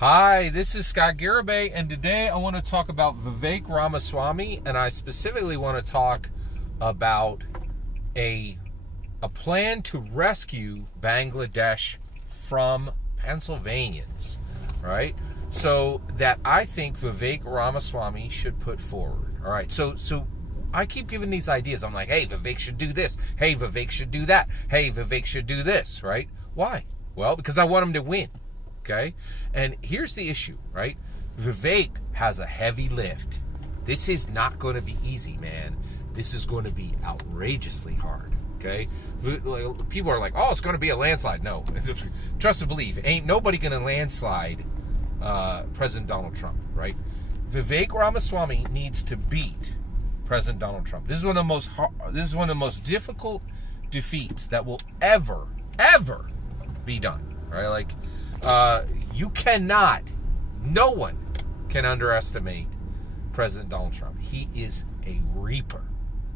Hi, this is Scott Garibay, and today I want to talk about Vivek Ramaswamy, and I specifically want to talk about a plan to rescue Bangladesh from Pennsylvanians, right? So that I think Vivek Ramaswamy should put forward. All right, so I keep giving these ideas. I'm like, hey, Vivek should do this. Hey, Vivek should do that. Hey, Vivek should do this, right? Why? Well, because I want him to win. Okay? And here's the issue, right? Vivek has a heavy lift. This is not going to be easy, man. This is going to be outrageously hard. Okay? People are like, oh, it's going to be a landslide. No. Trust and believe. Ain't nobody going to landslide President Donald Trump, right? Vivek Ramaswamy needs to beat President Donald Trump. This is one of the most difficult defeats that will ever be done, right? Like, you cannot, no one can underestimate President Donald Trump. He is a reaper.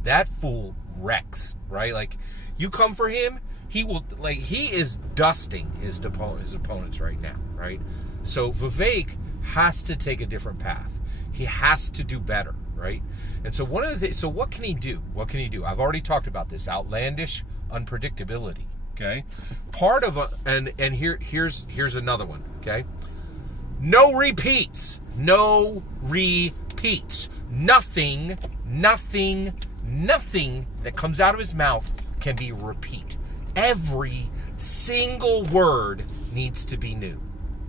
That fool wrecks, right? Like, you come for him, he is dusting his opponents right now, right? So Vivek has to take a different path. He has to do better, right? And so one of the things, so what can he do? What can he do? I've already talked about this outlandish unpredictability. Okay, part of here's another one. Okay, no repeats. Nothing that comes out of his mouth can be repeat. Every single word needs to be new.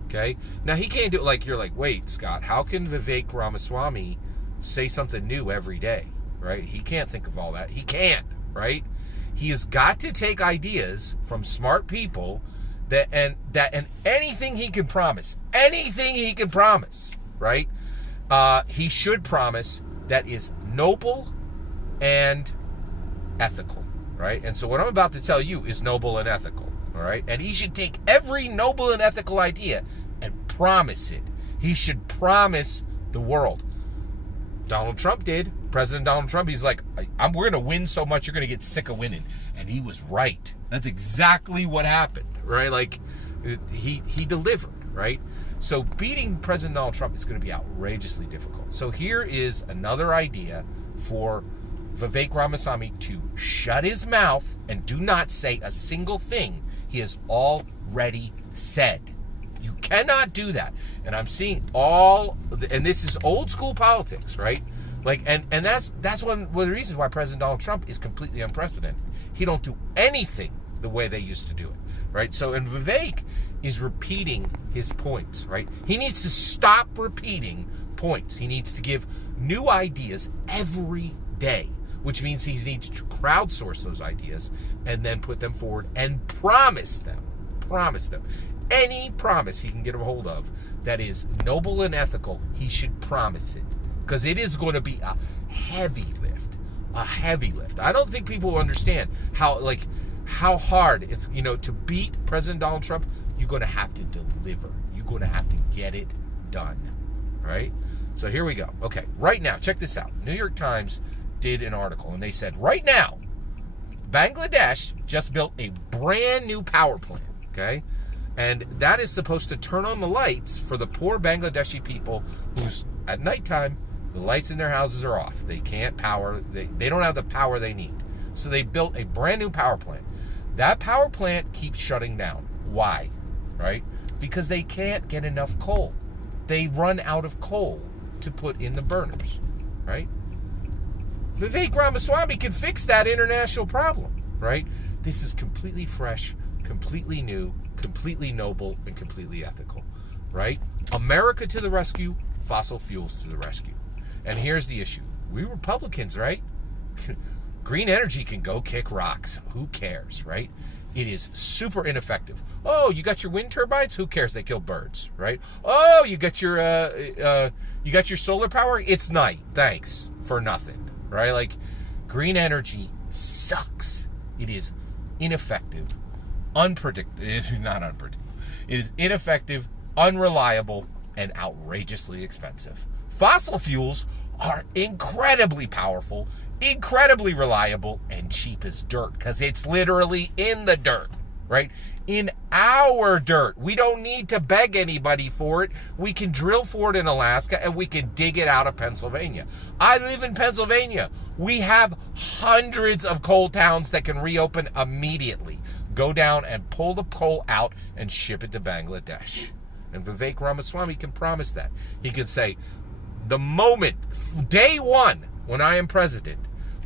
Okay, now he can't do it like you're like, wait, Scott, how can Vivek Ramaswamy say something new every day? Right? He can't think of all that. He can't. Right? He has got to take ideas from smart people and anything he can promise, right? He should promise that is noble and ethical, right? And so what I'm about to tell you is noble and ethical, all right? And he should take every noble and ethical idea and promise it. He should promise the world. Donald Trump did. President Donald Trump, he's like, we're going to win so much, you're going to get sick of winning. And he was right. That's exactly what happened, right? Like, he delivered, right? So beating President Donald Trump is going to be outrageously difficult. So here is another idea for Vivek Ramaswamy to shut his mouth and do not say a single thing he has already said. You cannot do that. And I'm seeing and this is old school politics, right? Like, and that's one of the reasons why President Donald Trump is completely unprecedented. He don't do anything the way they used to do it, right? So, and Vivek is repeating his points, right? He needs to stop repeating points. He needs to give new ideas every day, which means he needs to crowdsource those ideas and then put them forward and promise them. Any promise he can get a hold of that is noble and ethical, he should promise it. Because it is going to be a heavy lift. I don't think people understand how hard it's, to beat President Donald Trump. You're going to have to deliver. You're going to have to get it done, right? So here we go. Okay, right now, check this out. New York Times did an article, and they said, right now, Bangladesh just built a brand new power plant, okay? And that is supposed to turn on the lights for the poor Bangladeshi people who's, at nighttime, the lights in their houses are off. They can't power. They don't have the power they need. So they built a brand new power plant. That power plant keeps shutting down. Why? Right? Because they can't get enough coal. They run out of coal to put in the burners. Right? Vivek Ramaswamy can fix that international problem. Right? This is completely fresh, completely new, completely noble, and completely ethical. Right? America to the rescue, fossil fuels to the rescue. And here's the issue. We Republicans, right? Green energy can go kick rocks. Who cares, right? It is super ineffective. Oh, you got your wind turbines? Who cares? They kill birds, right? Oh, you got your solar power? It's night. Thanks for nothing, right? Like, green energy sucks. It is ineffective, unpredictable. It is not unpredictable. It is ineffective, unreliable, and outrageously expensive. Fossil fuels are incredibly powerful, incredibly reliable, and cheap as dirt because it's literally in the dirt. right? In our dirt. We don't need to beg anybody for it. We can drill for it in Alaska, and we can dig it out of Pennsylvania. I live in Pennsylvania. We have hundreds of coal towns that can reopen immediately. Go down and pull the coal out and ship it to Bangladesh. And Vivek Ramaswamy can promise that. He can say, the moment, day one, when I am president,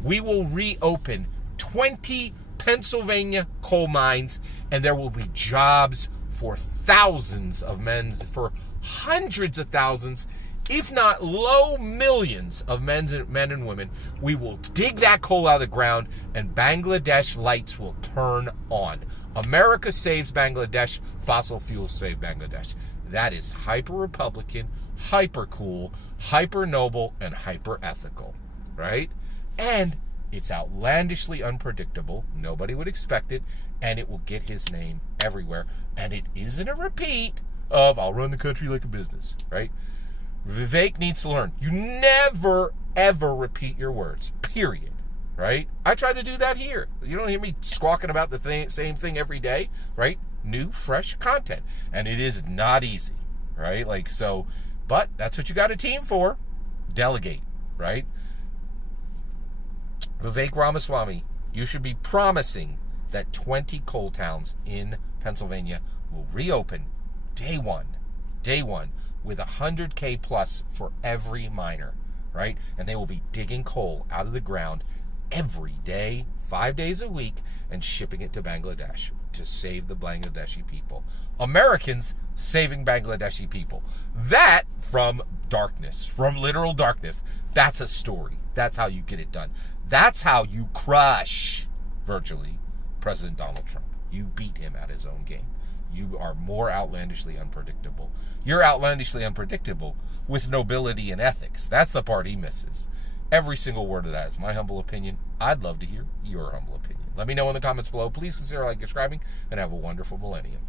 we will reopen 20 Pennsylvania coal mines, and there will be jobs for thousands of men, for hundreds of thousands, if not low millions of men and women. We will dig that coal out of the ground, and Bangladesh lights will turn on. America saves Bangladesh, fossil fuels save Bangladesh. That is hyper-Republican, hyper-cool, hyper-noble, and hyper-ethical, right? And it's outlandishly unpredictable. Nobody would expect it, and it will get his name everywhere. And it isn't a repeat of, I'll run the country like a business, right? Vivek needs to learn. You never, ever repeat your words, period, right? I try to do that here. You don't hear me squawking about the same thing every day, right? New, fresh content. And it is not easy, right? Like, so, but that's what you got a team for. Delegate, right? Vivek Ramaswamy, you should be promising that 20 coal towns in Pennsylvania will reopen day one, with 100K plus for every miner, right? And they will be digging coal out of the ground every day, 5 days a week, and shipping it to Bangladesh to save the Bangladeshi people. Americans saving Bangladeshi people. That from darkness, from literal darkness. That's a story. That's how you get it done. That's how you crush, virtually, President Donald Trump. You beat him at his own game. You are more outlandishly unpredictable. You're outlandishly unpredictable with nobility and ethics. That's the part he misses. Every single word of that is my humble opinion. I'd love to hear your humble opinion. Let me know in the comments below. Please consider subscribing, and have a wonderful millennium.